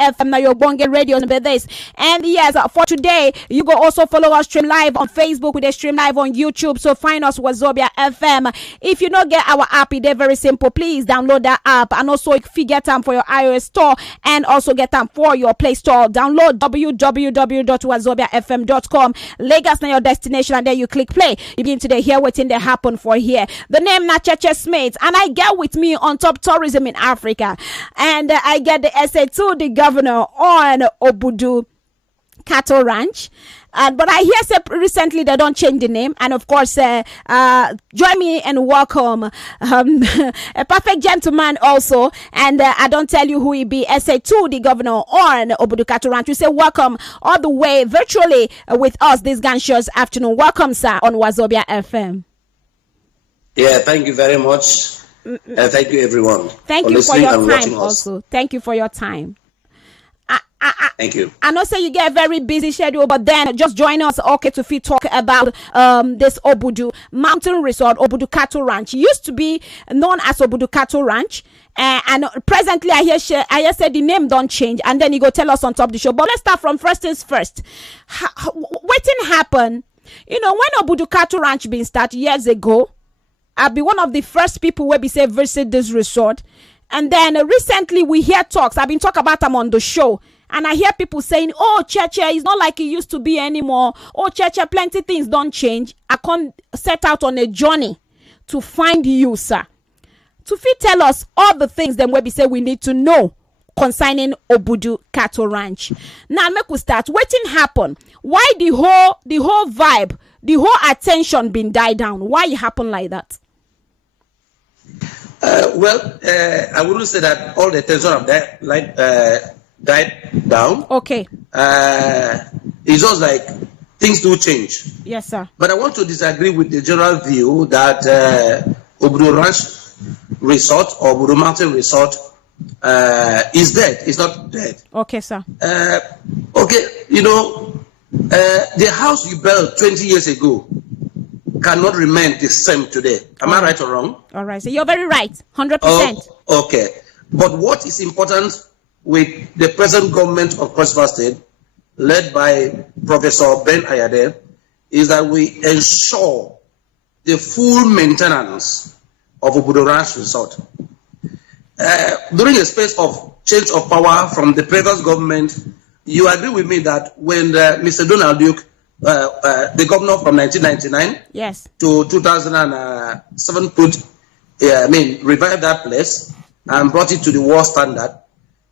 FM, now your Bonge Radio number this. And yes, for today, you go also follow us stream live on Facebook, with a stream live on YouTube. So find us Wazobia FM. If you don't get our app, it's very simple. Please download that app, and also if you get them for your iOS store and also get them for your Play Store, download www.wazobiafm.com. Lagos now your destination, and then you click play. You begin to hear what's in there happen for here. The name na CHECHE Smith, and I get with me on top tourism in Africa, and I get the essay to the governor on Obudu Cattle Ranch. But I hear recently they don't change the name, and of course join me and welcome a perfect gentleman also, and I don't tell you who he be. Essay to the governor on Obudu Cattle Ranch. We say welcome all the way virtually with us this Ganshaw's afternoon. Welcome, sir, on Wazobia FM. Yeah, thank you very much. Thank you, everyone. Thank you for your time also. Thank you for your time. Thank you. I know say you get a very busy schedule, but then just join us, okay, to talk about this Obudu Mountain Resort, Obudu Cattle Ranch. It used to be known as Obudu Cattle Ranch, and presently I hear said the name don't change, and then you go tell us on top of the show. But let's start from first things first. What didn't happen? You know, when Obudu Cattle Ranch been started years ago, I'll be one of the first people where we say visit this resort. And then recently we hear talks. I've been talking about them on the show. And I hear people saying, oh, CHECHE is not like it used to be anymore. Oh, CHECHE, plenty things don't change. I can't set out on a journey to find you, sir. To tell us all the things then where we say we need to know concerning Obudu Cattle Ranch. Now, make we start. What didn't happen? Why the whole vibe, the whole attention been died down? Why it happened like that? I wouldn't say that all the attention of that died down. Okay. It's just like things do change. Yes, sir. But I want to disagree with the general view that Obudu Ranch Resort or Obudu Mountain Resort is dead. It's not dead. Okay, sir. Okay, you know, the house you built 20 years ago cannot remain the same today. Am I right or wrong? All right. So you're very right. 100%. Okay. But what is important with the present government of Cross River State, led by Professor Ben Ayade, is that we ensure the full maintenance of Obudu Ranch Resort. During a space of change of power from the previous government, you agree with me that when Mr. Donald Duke, the governor from 1999 yes. to 2007 revived that place and brought it to the world standard.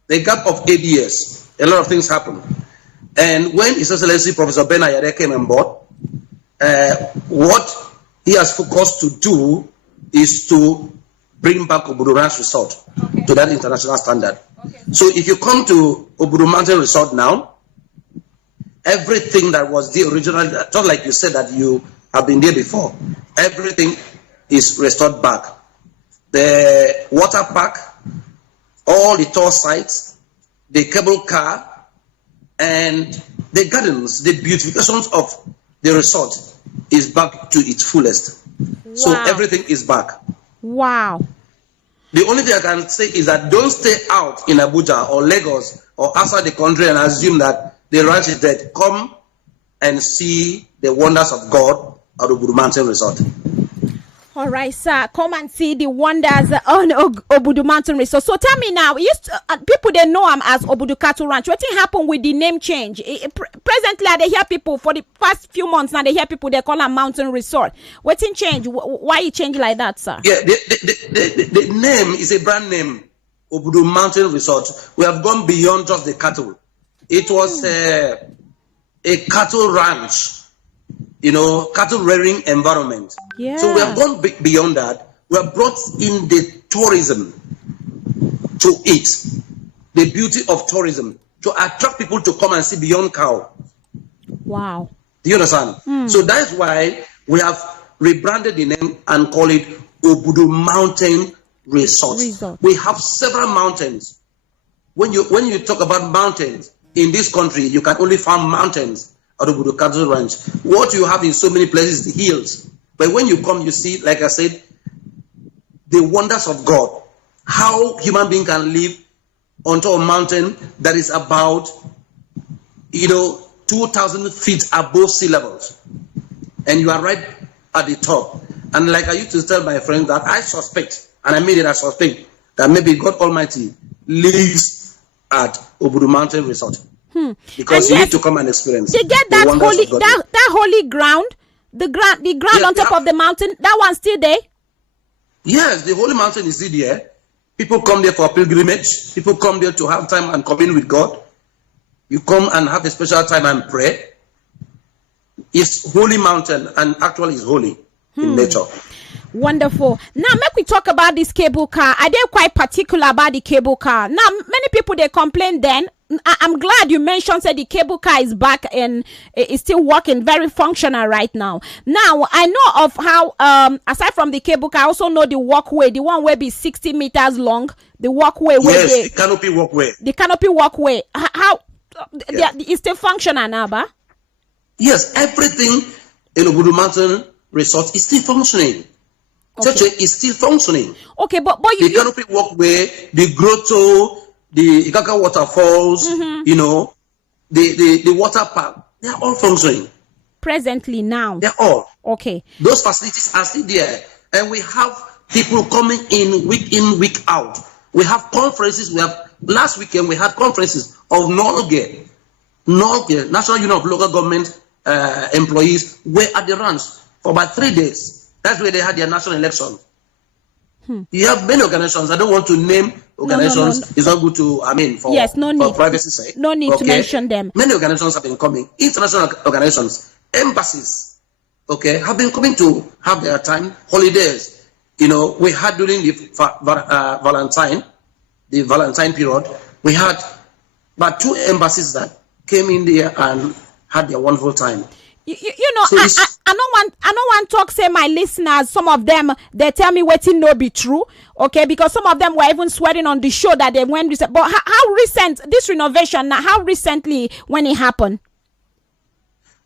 The gap of 8 years, a lot of things happened. And when His Excellency Professor Ben Ayade came on board, what he has focused to do is to bring back Obudu Ranch Resort to that international standard. Okay. So if you come to Obudu Mountain Resort now, everything that was the original, just like you said that you have been there before, everything is restored back. The water park, all the tour sites, the cable car, and the gardens, the beautifications of the resort is back to its fullest. Wow. So everything is back. Wow. The only thing I can say is that don't stay out in Abuja or Lagos or outside the country and assume that the ranch is dead. Come and see the wonders of God at Obudu Mountain Resort. All right, sir. Come and see the wonders on Obudu Mountain Resort. So tell me now, people they know him as Obudu Cattle Ranch. What happened with the name change? Presently, they hear people for the past few months now. They hear people they call him Mountain Resort. What change? Why it changed like that, sir? Yeah, the name is a brand name, Obudu Mountain Resort. We have gone beyond just the cattle. It was a cattle ranch, you know, cattle rearing environment. Yeah. So we have gone beyond that. We have brought in the tourism to it, the beauty of tourism, to attract people to come and see beyond cow. Wow. Do you understand? So that's why we have rebranded the name and call it Obudu Mountain Resort. We have several mountains. When you talk about mountains, in this country, you can only find mountains at Obudu Cattle Ranch. What you have in so many places is the hills. But when you come, you see, like I said, the wonders of God. How human beings can live on top of a mountain that is about, 2,000 feet above sea levels. And you are right at the top. And like I used to tell my friends that I suspect, and I made it, I suspect that maybe God Almighty lives at Obudu Mountain Resort. Because you need to come and experience. They get that holy ground, the ground on top of the mountain. That one's still there. Yes, the holy mountain is still there. People come there for pilgrimage. People come there to have time and commune with God. You come and have a special time and pray. It's holy mountain, and actually it's holy in nature. Wonderful. Now, make we talk about this cable car. Are they quite particular about the cable car? Now, many people, they complain then. I'm glad you mentioned that the cable car is back and is still working, very functional right now. Now, I know of how, aside from the cable car, I also know the walkway, the one will be 60 meters long. The walkway. Yes, the canopy walkway. The canopy walkway. How it's still functional now, ba? Yes, everything in Obudu Mountain Resort is still functioning. Okay. CHECHE is still functioning. Okay, but the canopy walkway, the grotto, the Ikaka waterfalls, the water park, they are all functioning. Presently now. They're all. Okay. Those facilities are still there. And we have people coming in, week out. We have conferences. Last weekend we had conferences of NOLGE, National Union of Local Government Employees, were at the ranch for about 3 days. That's where they had their national election. You have many organizations. I don't want to name organizations. No. It's not good to, for privacy's sake. No need to mention them. Many organizations have been coming. International organizations, embassies, have been coming to have their time, holidays. We had during the Valentine period, we had about 2 embassies that came in there and had their wonderful time. I don't want to talk, say my listeners, some of them, they tell me what no be true, okay, because some of them were even swearing on the show that they went recent. But how recent, this renovation, now, how recently when it happened?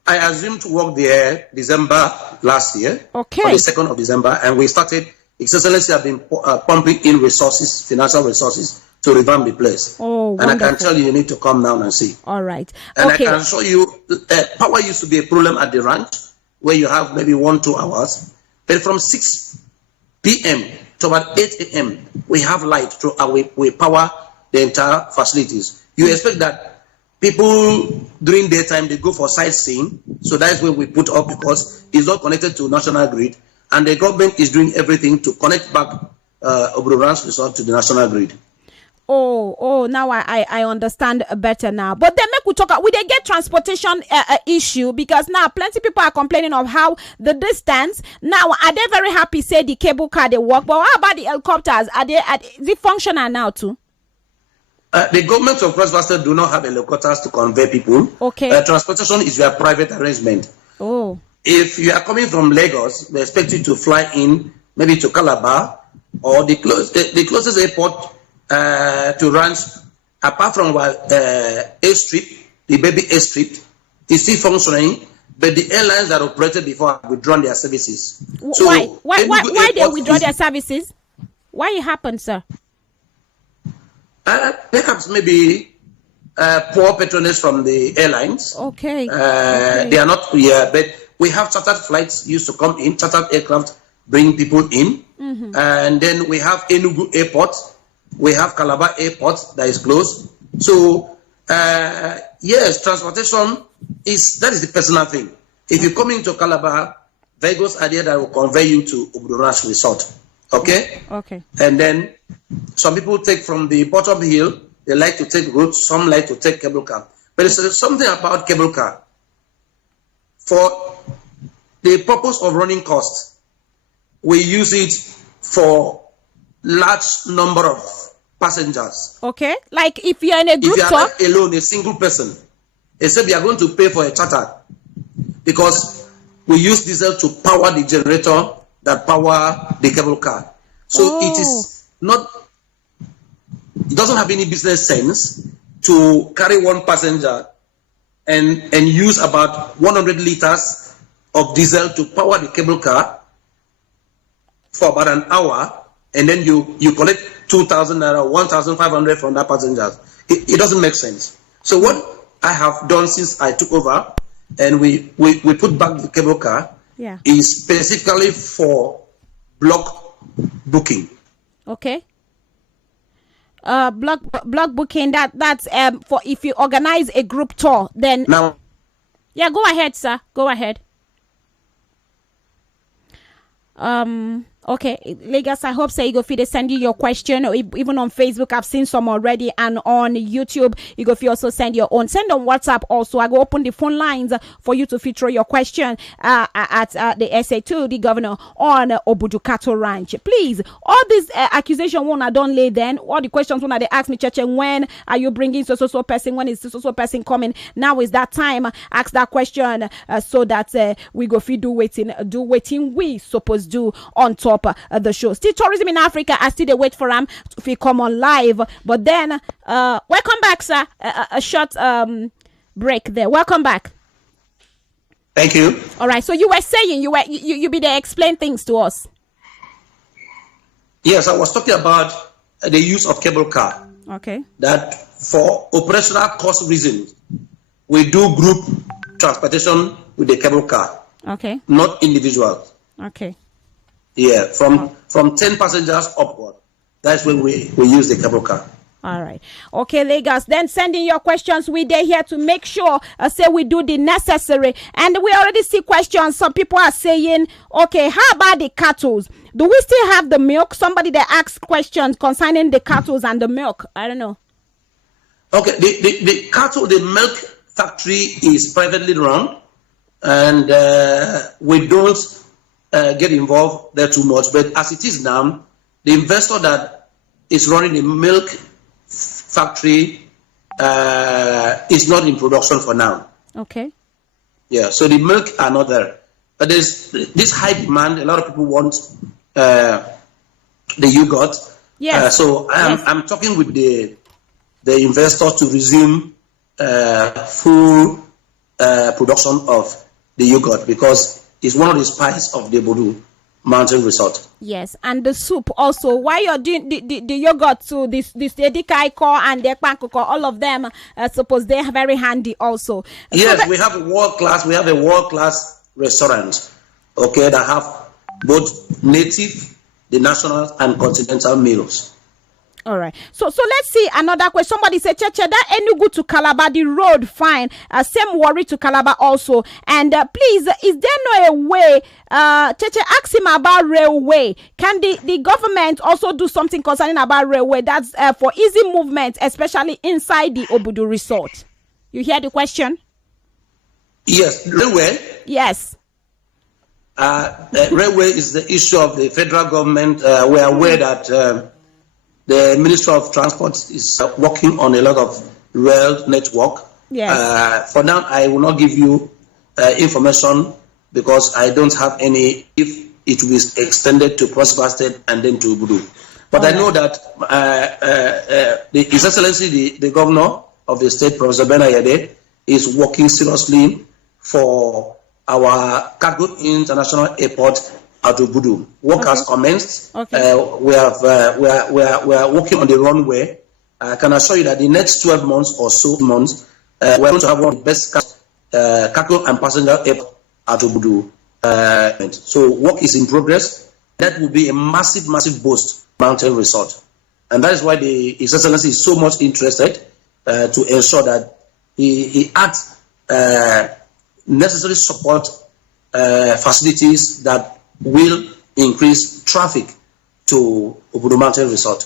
I assumed to work there December last year, on the 2nd of December, and we started, His Excellency have been pumping in resources, financial resources, to revamp the place. Oh, and wonderful. I can tell you need to come down and see. All right. And I can show you, power used to be a problem at the ranch, where you have maybe 1-2 hours. But from 6 p.m. to about 8 a.m., we have light, we power the entire facilities. You expect that people during daytime, they go for sightseeing. So that's where we put up, because it's not connected to national grid. And the government is doing everything to connect back Obudu Ranch Resort to the national grid. Oh, now I understand better now. But then make we talk, we they get transportation issue, because now plenty people are complaining of how the distance. Now, are they very happy say the cable car they work, but how about the helicopters? Is it functional now too? The government of Cross Bastard do not have helicopters to convey people. Okay. Transportation is your private arrangement. Oh. If you are coming from Lagos, we expect you to fly in maybe to Calabar or the closest airport to ranch, apart from airstrip, the baby airstrip, is still functioning, but the airlines that operated before have withdrawn their services. So why they withdraw their services? Why it happened, sir? Perhaps maybe poor patronage from the airlines. Okay. They are not here, but we have chartered flights used to come in, chartered aircraft bring people in, and then we have Enugu Airport. We have Calabar Airport that is closed. So, yes, transportation is the personal thing. If you come into Calabar, vehicles are there that will convey you to Obudu Ranch Resort. Okay? Okay. And then some people take from the bottom hill, they like to take roads, some like to take cable car. But there's something about cable car. For the purpose of running costs, we use it for large number of passengers. Okay, like if you're in a group tour. If you are not alone, a single person, except you are going to pay for a charter, because we use diesel to power the generator that power the cable car. So it is not, it doesn't have any business sense to carry one passenger and use about 100 liters of diesel to power the cable car for about an hour, and then you collect 2,000 naira, 1,500 from that passenger. It doesn't make sense. So what I have done since I took over, and we put back the cable car, is specifically for block booking. Okay. Block booking. That's for if you organize a group tour. Then now. Yeah, go ahead, sir. Go ahead. Okay, Lagos, I hope so you go fit send you your question, or even on Facebook. I've seen some already, and on YouTube you go fit also send your own. Send on WhatsApp also. I go open the phone lines for you to feature your question at the SA2, the governor on Obudu Cattle Ranch. Please, all these accusations one I don't lay then, all the questions when they ask me, CHECHE, when are you bringing so person, when is so person coming? Now is that time. Ask that question so that we go fit do waiting we supposed do on top the show. Still tourism in Africa. I still they wait for him to come on live. But then welcome back, sir. A short break there. Welcome back. Thank you. All right. So you were saying you be there explain things to us. Yes, I was talking about the use of cable car. Okay. That for operational cost reasons, we do group transportation with the cable car. Okay. Not individual. Okay. Yeah, from 10 passengers upward. That's when we use the cable car. All right. Okay, Lagos. Then sending your questions. We there here to make sure say we do the necessary. And we already see questions. Some people are saying, okay, how about the cattle? Do we still have the milk? Somebody that asks questions concerning the cattle and the milk. I don't know. Okay, the cattle, the milk factory is privately run, and we don't get involved there too much. But as it is now, the investor that is running the milk factory is not in production for now. Okay. Yeah, so the milk are not there. But there's this high demand. A lot of people want the yogurt. Yes. So I'm talking with the investor to resume full production of the yogurt, because it's one of the spices of the Obudu Mountain Resort. Yes, and the soup also. Why you're doing the yogurt too? This Edikaiko and the Pankoko, all of them suppose they are very handy also. Yes, so we have a world class restaurant, okay, that have both native, the national and continental meals. All right. So let's see another question. Somebody said, CHECHE, that Enugu to Calabar, the road fine. Same worry to Calabar also. And please, is there no a way? CHECHE, ask him about railway. Can the government also do something concerning about railway? That's for easy movement, especially inside the Obudu Resort. You hear the question? Yes, railway. Yes. Railway is the issue of the federal government. We are aware that. The Ministry of Transport is working on a lot of rail network. Yes. For now, I will not give you information because I don't have any, if it will be extended to Cross River State and then to Obudu. But I know that His Excellency, the Governor of the state, Professor Benayede, is working seriously for our Cargo International Airport at Obudu. Work has commenced. Okay. We are working on the runway. I can assure you that the next 12 months or so we're going to have one of the best cargo and passenger airport at Obudu. So work is in progress. That will be a massive boost mountain resort, and that is why His Excellency is so much interested to ensure that he adds necessary support facilities that will increase traffic to Obudu Mountain Resort.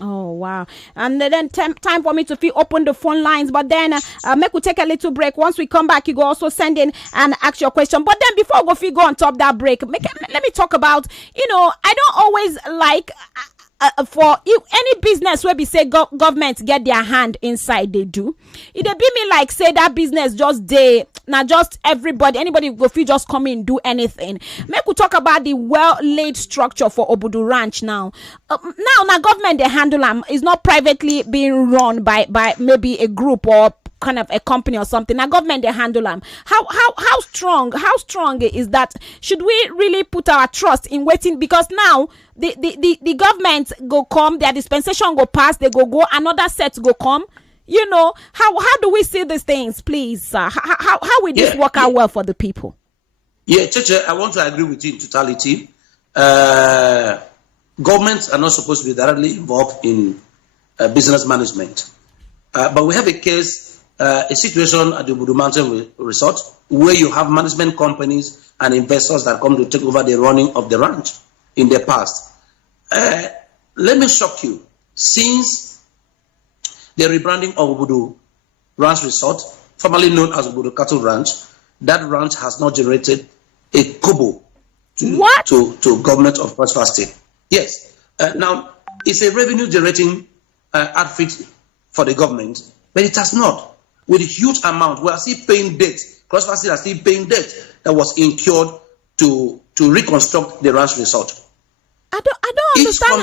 Oh, wow. And then time for me to open the phone lines. But then make we take a little break. Once we come back, you go also send in and ask your question. But then before we go on top that break, let me talk about, I don't always like... for any business where we say government get their hand inside, they do. It be me like say that business just now just anybody will feel just come in do anything. Make we talk about the well laid structure for Obudu Ranch now. Now government they handle them. It's not privately being run by maybe a group or kind of a company or something. Now government they handle them. How strong is that? Should we really put our trust in waiting? Because now the government go come, their dispensation go pass, they go another set go come. You know, how do we see these things, please? How will this work out well for the people? Yeah, CHECHE, I want to agree with you in totality. Governments are not supposed to be directly involved in business management. But we have a case, a situation at the Obudu Mountain Resort where you have management companies and investors that come to take over the running of the ranch in the past. Let me shock you. Since the rebranding of Obudu Ranch Resort, formerly known as Obudu Cattle Ranch, that ranch has not generated a kobo to government of Cross River State. Yes. Now, it's a revenue-generating outfit for the government, but it has not. With a huge amount, we are still paying debt. Cross River State are still paying debt that was incurred to reconstruct the ranch resort. I don't understand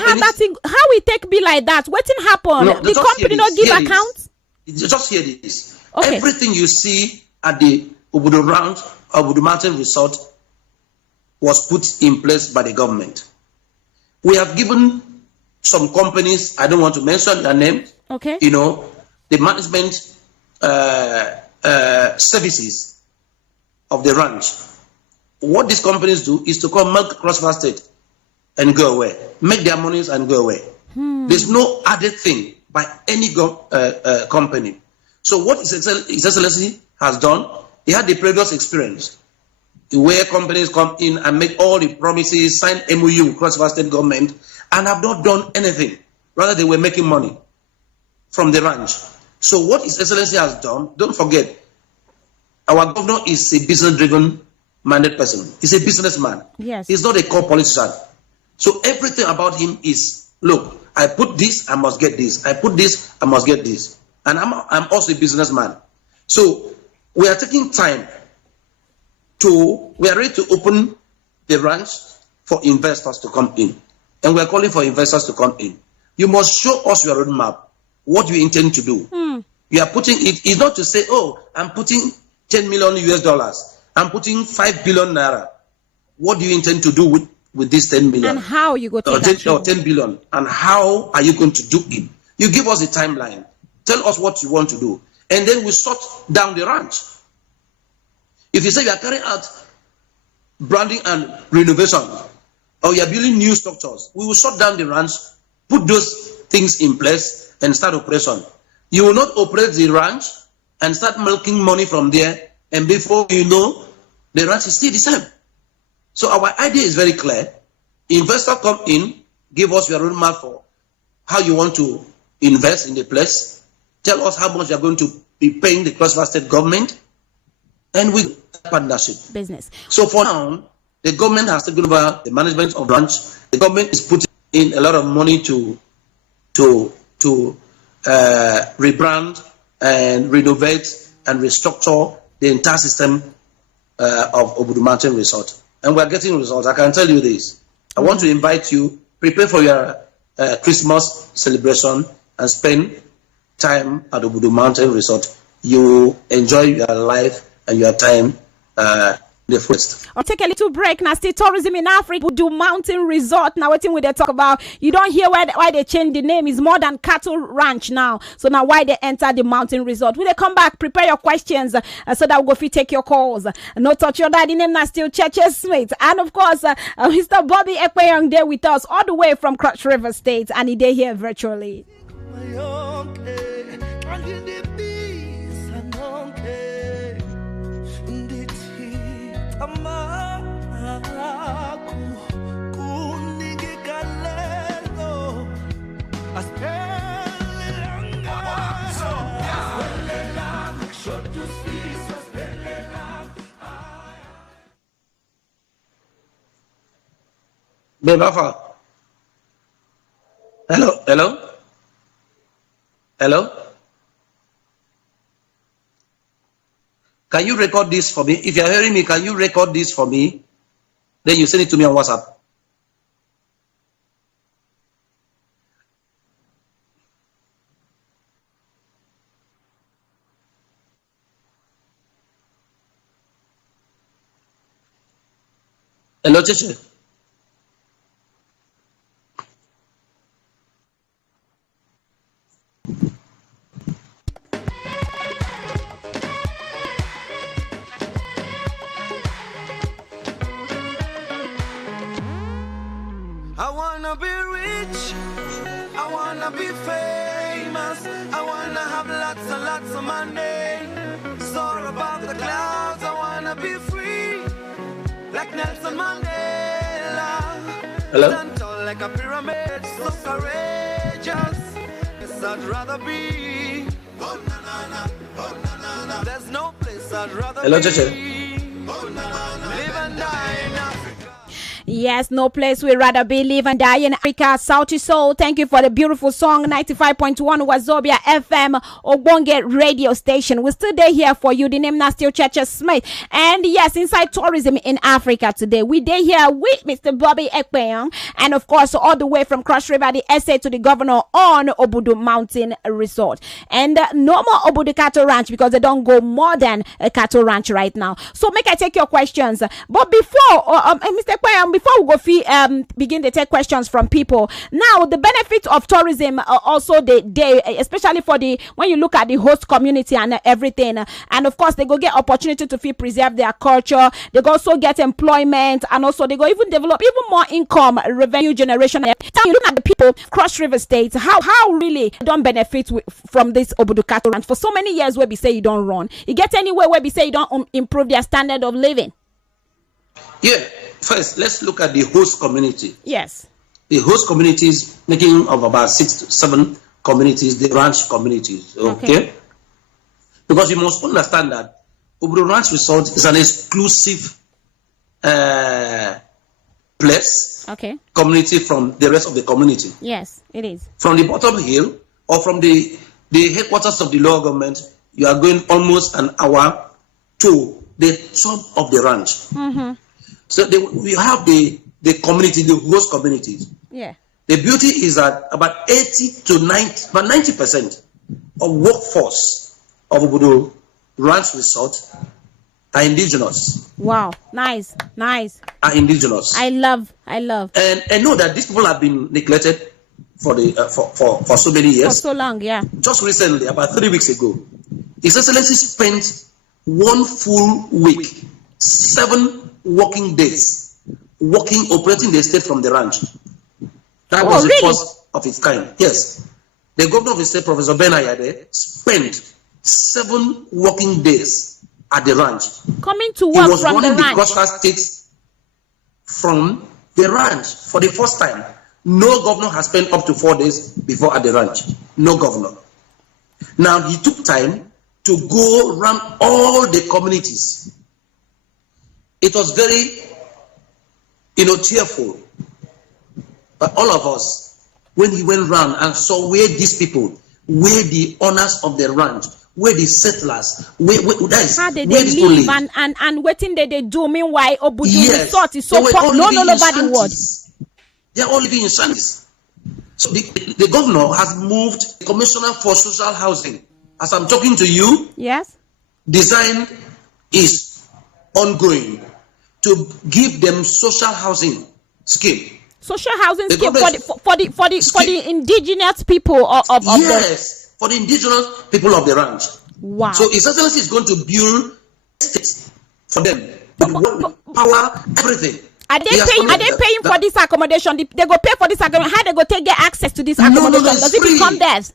how it take be like that. What thing happen? No, the company not give accounts? Just hear this. Okay. Everything you see at the Obudu Ranch, Obudu Mountain Resort was put in place by the government. We have given some companies, I don't want to mention their names, okay, you know, the management services of the ranch. What these companies do is to come milk Cross River State and go away, make their monies and go away. There's no added thing by any company. So what His Excellency has done, he had the previous experience where companies come in and make all the promises, sign MOU with Cross River State government, and have not done anything. Rather, they were making money from the ranch. So what His Excellency has done, don't forget, our governor is a business-driven minded person. He's a businessman. Yes. He's not a core politician. So everything about him is, look, I put this, I must get this. I put this, I must get this. And I'm also a businessman. So we are taking time we are ready to open the ranch for investors to come in. And we are calling for investors to come in. You must show us your roadmap, what you intend to do. You are putting it's not to say, oh, I'm putting 10 million US dollars. I'm putting 5 billion naira. What do you intend to do with this 10 million? And how you go to 10 billion? And how are you going to do it? You give us a timeline. Tell us what you want to do. And then we shut down the ranch. If you say you are carrying out branding and renovation, or you are building new structures, we will shut down the ranch, put those things in place, and start operation. You will not operate the ranch and start milking money from there, and before you know, the ranch is still the same. So our idea is very clear. Investor come in, give us your roadmap for how you want to invest in the place. Tell us how much you are going to be paying the Cross River State government, and we partnership business. So for now, the government has taken over the management of ranch. The government is putting in a lot of money to rebrand and renovate and restructure the entire system of Obudu Mountain Resort. And we're getting results. I can tell you this. I want to invite you, prepare for your Christmas celebration and spend time at Obudu Mountain Resort. You enjoy your life and your time the first. I'll take a little break. Now, still tourism in Africa. Obudu Mountain Resort. Now, what thing they talk about? You don't hear why they change the name. It's more than cattle ranch now. So now, why they enter the mountain resort? When they come back, prepare your questions so that we'll go take your calls. No touch your daddy name. Now, still CHECHE Smith, and of course, Mr. Bobby Ekpeyong there with us all the way from Cross River State, and he there here virtually. Bebafa. Hello. Can you record this for me? If you are hearing me, can you record this for me? Then you send it to me on WhatsApp. Hello, CHECHE. I wanna be rich, I wanna be famous, I wanna have lots and lots of money. Soar above the clouds, I wanna be free, like Nelson Mandela. Hello? Stand tall like a pyramid, so courageous. Yes, I'd rather be. Oh, na, na, na. Oh, na, na, na. There's no place I'd rather Hello, be. CHECHE. Oh, na, na, na. Live and die in Africa. Yes, no place we'd rather be, live and die in Africa. Sauti Soul, thank you for the beautiful song. 95.1 Wazobia FM, Obonge radio station. We're still there here for you. The name now still CHECHE Smith. And yes, inside tourism in Africa today. We there here with Mr. Bobby Ekpenyong. And of course, all the way from Cross River, the essay to the governor on Obudu Mountain Resort. And no more Obudu Cattle Ranch because they don't go more than a cattle ranch right now. So make I take your questions. But before, Mr. Ekpenyong, before we go begin to take questions from people, now the benefits of tourism also they especially for the when you look at the host community and everything, and of course they go get opportunity to preserve their culture. They go also get employment, and also they go even develop even more income revenue generation. Now you look at the people Cross River State, how really don't benefit from this Obudu Cattle Ranch for so many years where we say you don't run. You get anywhere where we say you don't improve their standard of living. Yeah. First, let's look at the host community. Yes. The host communities making of about 6 to 7 communities, the ranch communities. Okay? Because you must understand that Obudu Ranch Resort is an exclusive place, community from the rest of the community. Yes, it is. From the bottom hill or from the headquarters of the local government, you are going almost an hour to the top of the ranch. Mm-hmm. So we have the community, the host communities. Yeah. The beauty is that about 90% of workforce of Obudu Ranch Resort are indigenous. Wow, nice. Are indigenous. I love. And I know that these people have been neglected for so many years. For so long, yeah. Just recently, about 3 weeks ago, His Excellency spent 1 full week, 7 working days, operating the estate from the ranch. That was the first of its kind. Yes. The governor of the state, Professor Ben Ayade, spent 7 working days at the ranch. Coming to work from the ranch. He was running the coastal states from the ranch for the first time. No governor has spent up to 4 days before at the ranch. No governor. Now he took time to go around all the communities. It was very, cheerful. But all of us, when he went around and saw where these people, where the owners of the ranch, where the settlers, how they live and waiting they do. Meanwhile, Obudu Resort is so popular all over the world. They are all living in shanties. So the governor has moved the commissioner for social housing. As I'm talking to you, yes, design is ongoing to give them social housing scheme. Social housing scheme for the indigenous people of yes, for the indigenous people of the ranch. Wow. So His Excellency is going to build estates for them, power, everything. Are they paying for this accommodation? They go pay for this accommodation. How they go get access to this accommodation? Does it become theirs?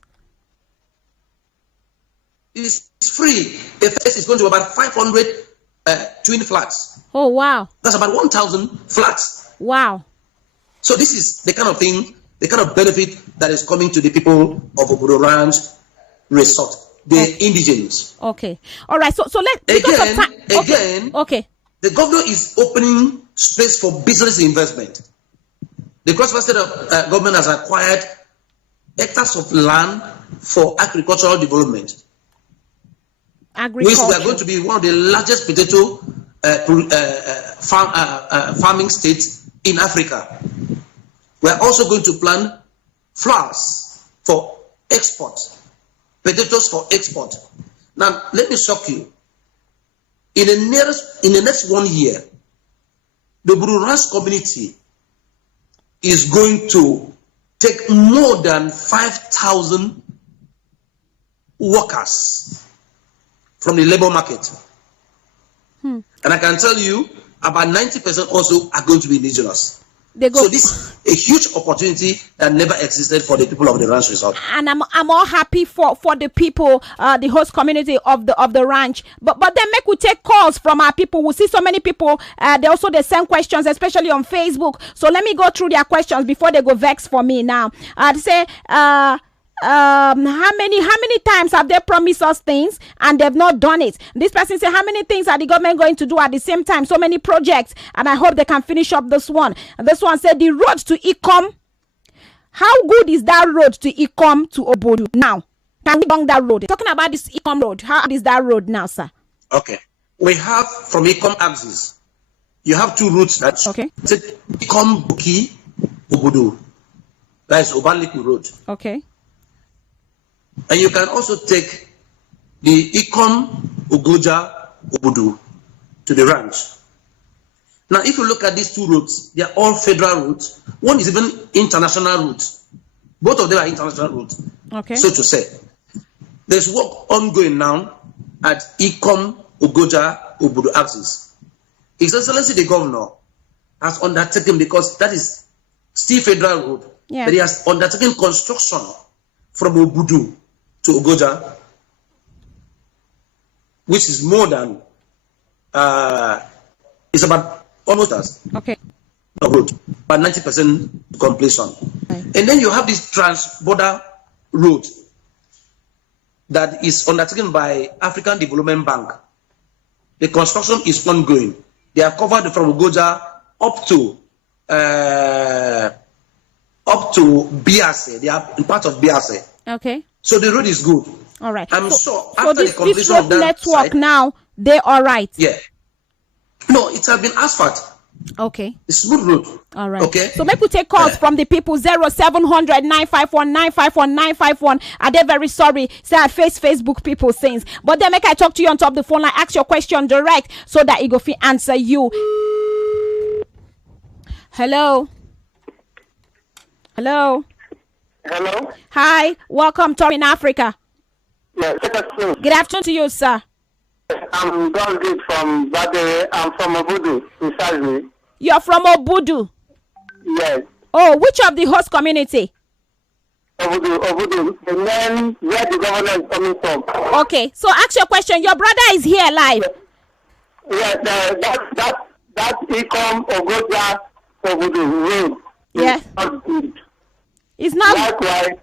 It's free. The first is going to be about 500 twin flats. Oh wow! That's about 1,000 flats. Wow! So this is the kind of thing, the kind of benefit that is coming to the people of Obudu Ranch Resort, the indigenous. Okay. All right. So let's again. Okay. The governor is opening space for business investment. The Cross River State government has acquired hectares of land for agricultural development. Which we are going to be one of the largest potato farming states in Africa. We are also going to plant flowers for export, potatoes for export. Now, let me shock you. In the next 1 year, the Obudu Ranch community is going to take more than 5,000 workers from the labor market. And I can tell you, about 90% also are going to be indigenous. So this is a huge opportunity that never existed for the people of the ranch resort. And I'm all happy for the people, the host community of the ranch. But then make we take calls from our people. We see so many people. They also the same questions, especially on Facebook. So let me go through their questions before they go vex for me now. They say how many times have they promised us things and they've not done it? This person said, how many things are the government going to do at the same time? So many projects, and I hope they can finish up this one. And this one said, the road to Ikom, how good is that road to Ikom to Obudu now? Can we go that road? Talking about this Ikom road, how is that road now, sir? Okay, we have from Ikom axis, you have two routes that Ikom Buki Obudu, that is Obanliku road. Okay. And you can also take the Ikom Ogoja Obudu to the ranch. Now, if you look at these two routes, they are all federal routes. One is even international routes. Both of them are international routes. Okay. So to say, there's work ongoing now at Ikom Ogoja Obudu axis. His Excellency the Governor has undertaken, because that is still federal road, that he has undertaken construction from Obudu to Ogoja, which is more than it's about almost as road, but 90% completion. And then you have this trans-border road that is undertaken by African Development Bank. The construction is ongoing. They are covered from Ogoja up to Biase. They are in part of Biase. Okay. So the road is good. All right. I'm sure after this, the completion this road of that network site, now, they're all right. Yeah. No, it has been asphalt. Okay. It's good road. All right. Okay. So make we take calls from the people 0700 951 951 951. Are they very sorry? Say I face Facebook people things. But then make I talk to you on top of the phone line, ask your question direct so that it go fit answer you. Hello. Hello. Hello. Hi. Welcome to in Africa. Yes. Good afternoon to you, sir. I'm David from Badere. I'm from Obudu, precisely. You're from Obudu? Yes. Oh, which of the host community? Obudu. The man where the governor is coming from. Okay, so ask your question. Your brother is here live. Yes, that Ikom Ogoja Obudu road. Yes. Not good. It's not. Likewise,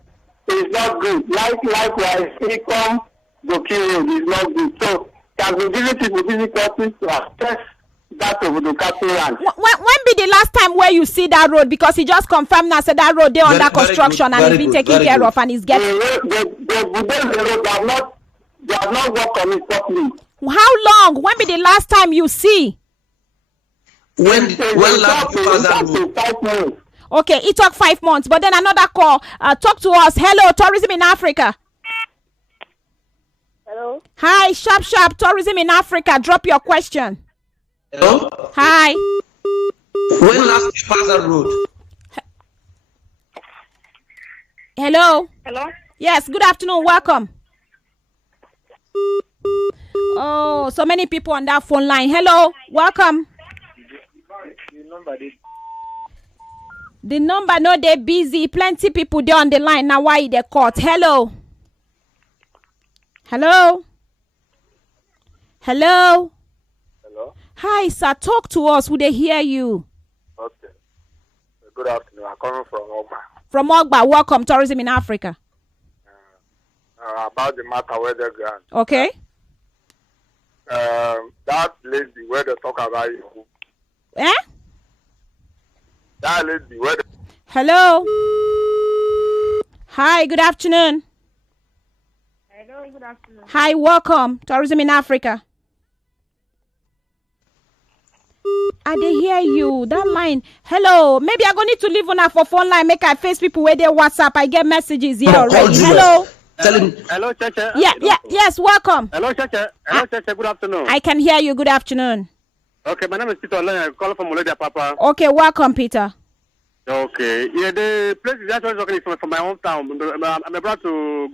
it's not good. Likewise, Ikom Boki road is not good. So, can be giving people difficulties to access that Obudu cattle ranch. When be the last time where you see that road? Because he just confirmed now said that road they under construction and it's been taken care of and it's getting. The road they have not worked on it properly. How long? When be the last time you see? When last you pass that road? 5 months. Okay, it took 5 months, but then another call. Talk to us. Hello, Tourism in Africa. Hello. Hi, sharp Tourism in Africa. Drop your question. Hello. Hi. When last you pass that road? Hello. Hello. Yes. Good afternoon. Welcome. Oh, so many people on that phone line. Hello. Welcome. The number no they busy. Plenty people there on the line now. Why they caught? Hello. Hello. Hello. Hello. Hi, sir. Talk to us. Would they hear you? Okay. Good afternoon. I'm coming from Ogba. From Ogba. Welcome, Tourism in Africa. About the matter where they grant. Okay. That lady where they talk about you. Eh? That lady where they... Hello. Hi, good afternoon. Hello, good afternoon. Hi, welcome. Tourism in Africa. I didn't hear you. That line. Hello. Maybe I'm going to need to leave on for phone line. Make I face people where they WhatsApp. I get messages here already. Hello. Hello, CHECHE. Yes, welcome. Hello, CHECHE. Hello, CHECHE. Good afternoon. I can hear you. Good afternoon. Okay, my name is Peter. I'm calling from Kulele, Papa. Okay, welcome, Peter. Okay, yeah, the place is actually talking from my hometown. I'm about to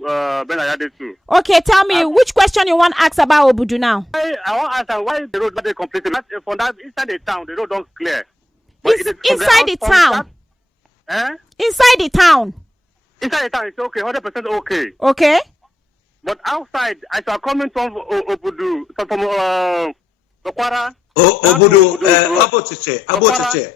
Benayade too. Okay, tell me which question you want to ask about Obudu now. I want to ask why the road not completed. From that inside the town, the road don't clear. Inside the town. Inside the town. Inside the town, it's okay, 100% okay. Okay. But outside, I saw coming from Obudu, from Okwara. Obudu, Abochiche.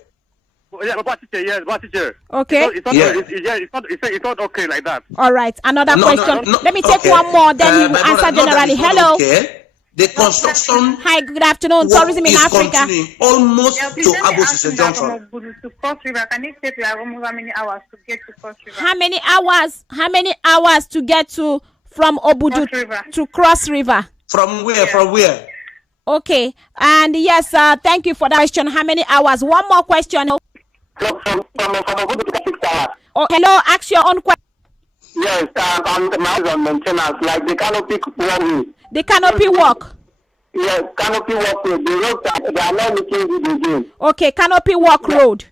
Yeah, Batiche. Okay. It's not okay like that. All right. Another question. No, Let me take one more, then you will answer generally. Hello. Okay. The construction. Hi, good afternoon. Tourism in Africa. Almost to Abochiche Junction. To Cross River, can you say to Aromu how many hours to get to Cross River? How many hours? How many hours to get to from Obudu to Cross River? From where? From where? Okay. And yes, thank you for that question. How many hours? One more question. From Obudu to 6 hours. Oh, hello. Ask your own question. Yes, and my house on maintenance, like the canopy walkway. The canopy walk. Yes, canopy walkway. The road, they are not making it again. Okay, canopy walk road.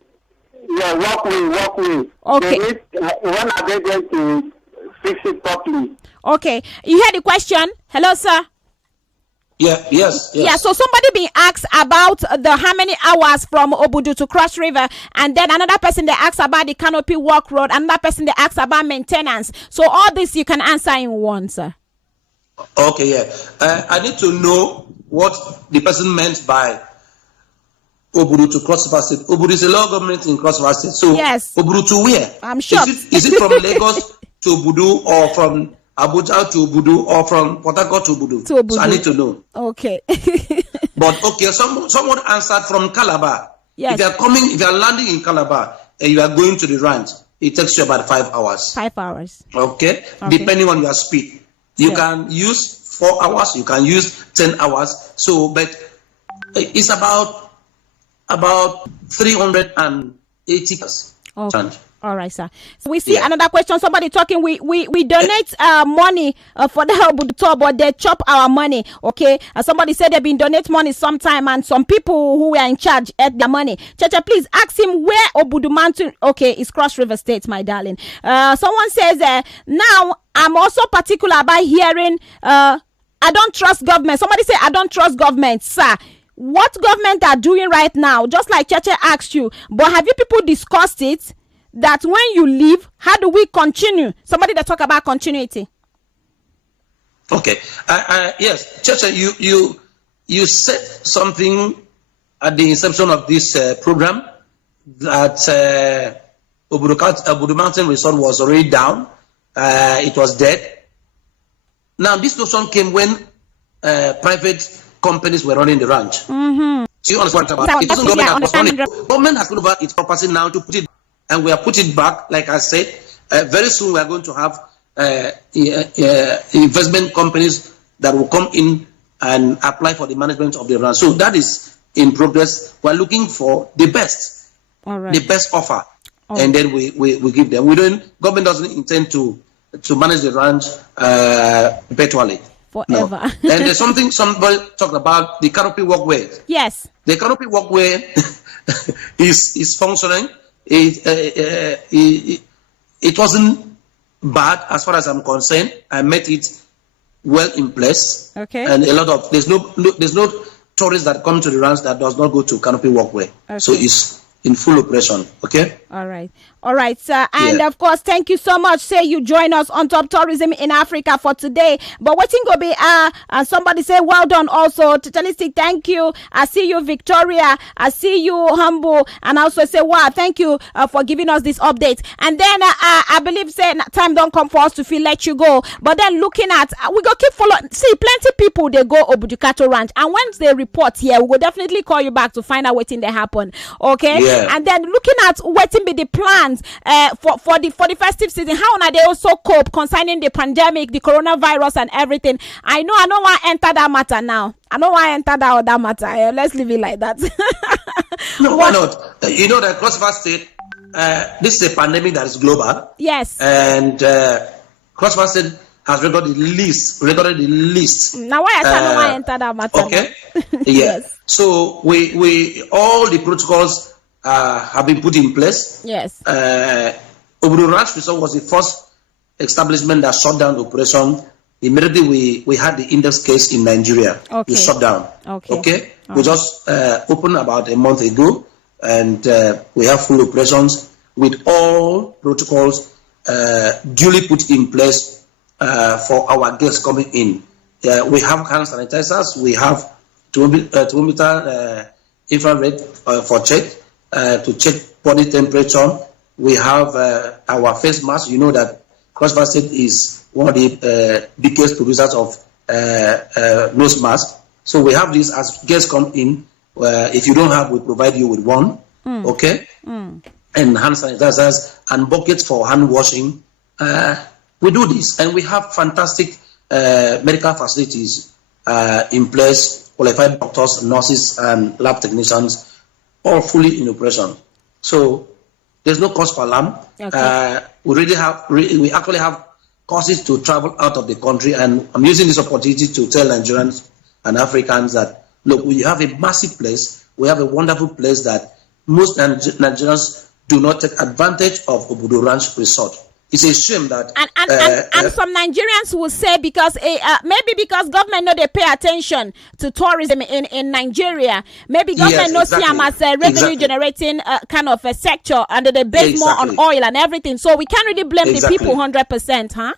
Yeah, walkway. Okay. They need, when are they going to fix it properly? Okay. You heard the question? Hello, sir. Yes. Yeah, so somebody being asked about the how many hours from Obudu to Cross River, and then another person they asked about the canopy walk road, another person they asked about maintenance. So all this you can answer in one, sir. Okay, yeah. I need to know what the person meant by Obudu to Cross River State. Obudu is a local government in Cross River State. So yes. Obudu to where? I'm sure. Is it from Lagos to Obudu, or from Abuja to Obudu, or from Port Harcourt to Obudu? So I need to know. Okay. But okay, someone answered from Calabar. Yes. If you are landing in Calabar and you are going to the ranch, it takes you about 5 hours. 5 hours. Okay. Depending on your speed. You can use 4 hours, you can use 10 hours. So, but it's about 380 hours. Okay. All right, sir. So we see another question. Somebody talking. We donate money for the Obudu tour, but they chop our money. Okay. Somebody said they've been donate money sometime, and some people who were in charge ate their money. Cheche, please ask him where Obudu Mountain. Okay, it's Cross River State, my darling. Someone says now I'm also particular about hearing. I don't trust government. Somebody say I don't trust government, sir. What government are doing right now? Just like Cheche asked you, but have you people discussed it? That when you leave, how do we continue? Somebody that talk about continuity. Okay. Yes, Cheche, you said something at the inception of this program that Obudu Mountain Resort was already down. It was dead. Now this notion came when private companies were running the ranch. Mm-hmm. So you understand what I'm about? It wasn't government that was running. Government has taken over its property now to put it. And we are putting it back, like I said. Very soon we are going to have investment companies that will come in and apply for the management of the ranch. So that is in progress. We are looking for the best, the best offer, and then we give them. Government doesn't intend to manage the ranch perpetually. Forever. No. And there's something somebody talked about, the canopy walkway. Yes. The canopy walkway is functioning. It wasn't bad as far as I'm concerned. I met it well in place. Okay. And there's no tourists that come to the ranch that does not go to canopy walkway. Okay. So it's in full operation. Okay. All right, sir. And of course, thank you so much. Say you join us on Top Tourism in Africa for today. But what thing go be and somebody say well done also. Totalistic, thank you. I see you, Victoria. I see you, Humble, and also say wow, thank you for giving us this update. And then I believe say time don't come for us to let you go. But then looking at we go keep following. See, plenty people they go Obudu Cattle Ranch, and once they report here, we will definitely call you back to find out what thing they happen. Okay. Yeah. And then looking at what be the plans for the festive season, how are they also cope concerning the pandemic, the coronavirus, and everything? I know I don't want to enter that matter now. I don't want to enter that other matter. Let's leave it like that. No, why not? You know that Cross River State, this is a pandemic that is global. Yes. And Cross River State has recorded the list. Now why I don't want to enter that matter? Okay. Yes. So we all the protocols have been put in place. Yes. Obudu Ranch Resort was the first establishment that shut down the operation. Immediately we had the index case in Nigeria. Okay. We shut down. Okay. We just opened about a month ago, and we have full operations with all protocols duly put in place for our guests coming in. We have hand sanitizers. We have thermometer infrared for check to check body temperature. We have our face mask. You know that Cross River State is one of the biggest producers of nose masks. So we have this as guests come in. If you don't have, we provide you with one. Okay? And hand sanitizers and buckets for hand washing. We do this, and we have fantastic medical facilities in place, qualified doctors, nurses, and lab technicians, all fully in operation. So there's no cause for alarm. Okay. We actually have causes to travel out of the country, and I'm using this opportunity to tell Nigerians and Africans that, look, we have a massive place. We have a wonderful place that most Nigerians do not take advantage of Obudu Ranch Resort. It's a shame that and some Nigerians will say because maybe because government know they pay attention to tourism in Nigeria. Maybe government knows them as a revenue generating kind of a sector, and they base more on oil and everything. So we can't really blame the people 100%, huh?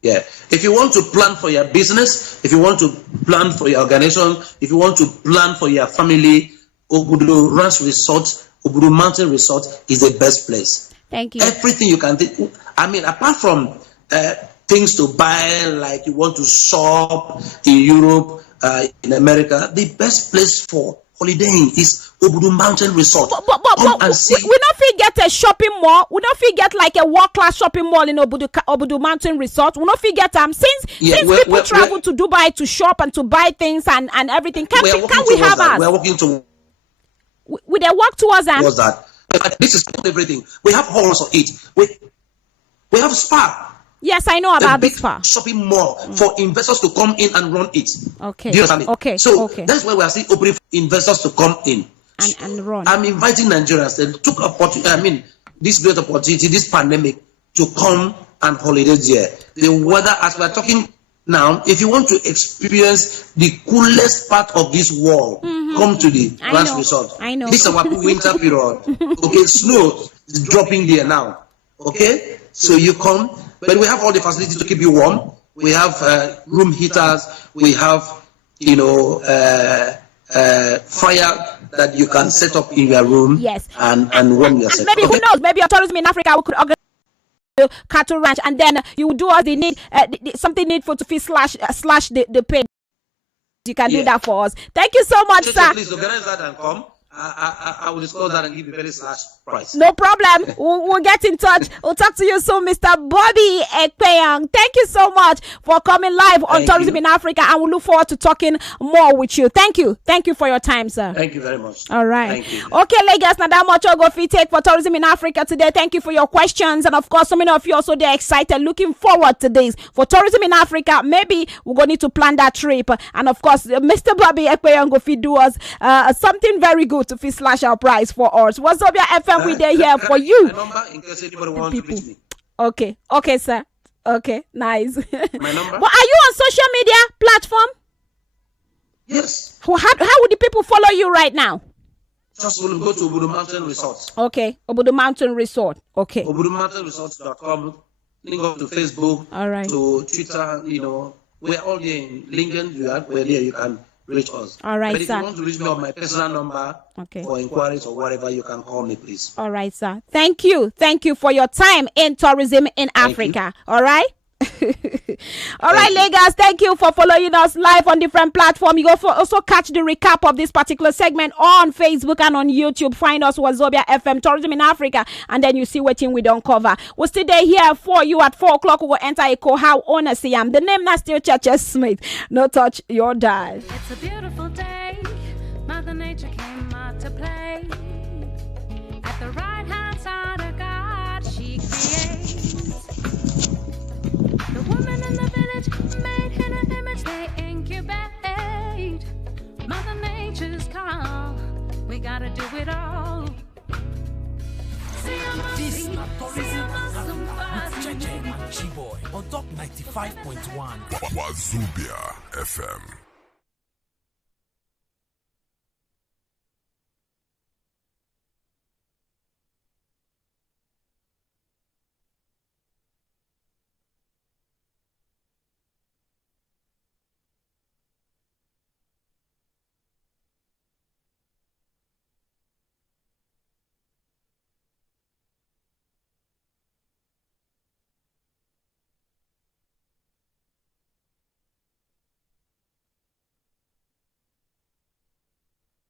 Yeah. If you want to plan for your business, if you want to plan for your organization, if you want to plan for your family, Obudu Ranch Resort, Obudu Mountain Resort is the best place. Thank you. Everything you can think. I mean, apart from things to buy, like you want to shop in Europe, in America, the best place for holidaying is Obudu Mountain Resort. But we don't feel get a shopping mall. We don't feel get like a world-class shopping mall in Obudu Mountain Resort. We don't feel get since people travel to Dubai to shop and to buy things and everything. Can we have us? We're working to. With a work towards that. This is everything. We have halls of it. We have spa. Yes, I know about the spa. Shopping mall for investors to come in and run it. Okay. Do you understand? Okay. So that's why we are seeing opening for investors to come in and run. I'm inviting Nigerians. They took this great opportunity, this pandemic, to come and holiday there. The weather, as we are talking now, if you want to experience the coolest part of this world, come to the Ranch Resort. I know. This is our winter period. Okay, snow is dropping there now. Okay, so you come, but we have all the facilities to keep you warm. We have room heaters. We have, fire that you can set up in your room. Yes. And warm yourself. Maybe who knows? Maybe your tourism in Africa we could organize cattle ranch, and then you will do all the need something needful to slash the pay. You can do that for us. Thank you so much, sir. Please organize that and come. I will discuss that and give you very slash price. No problem. We'll get in touch. We'll talk to you soon, Mr. Bobby Ekpeyang. Thank you so much for coming live on Tourism in Africa, and we look forward to talking more with you. Thank you. Thank you for your time, sir. Thank you very much. All right. Thank you. Okay, Lagos, now that much go fit take for Tourism in Africa today. Thank you for your questions, and of course, so many of you also they're excited, looking forward to this for Tourism in Africa. Maybe we're going to need to plan that trip, and of course, Mr. Bobby Ekpeyang go fit do us something very good to fit slash our price for us. Wazobia FM, we there here for you. My number, in case anybody wants to reach me. Okay, sir. Okay, nice. My number. But are you on social media platform? Yes. How would the people follow you right now? Just will go to Obudu Mountain Resort. Okay, Obudu Mountain Resort. Okay. ObuduMountainResorts.com. Link up to Facebook. All right. To Twitter. We're all there in LinkedIn. We're there. You can reach us. All right, but if sir. you want to reach me on my personal number for inquiries or whatever, you can call me, please. All right, sir. Thank you for your time in tourism in Africa. All right. All right, Lagos, thank you for following us live on different platforms. You go also catch the recap of this particular segment on Facebook and on YouTube. Find us Wazobia FM Tourism in Africa, and then you see what we don't cover. We'll still there here for you at 4 o'clock. We will enter a call. How honest I am. The name not still CHECHE Smith. No touch your dial. It's a beautiful day. Mother Nature came out to play. At the right hand side of God, she creates. The woman in the village village, made in an image they incubate. Mother Nature's call, we gotta do it all. This na tourism with CHECHE and Chiboy on top 95.1 Wazobia FM.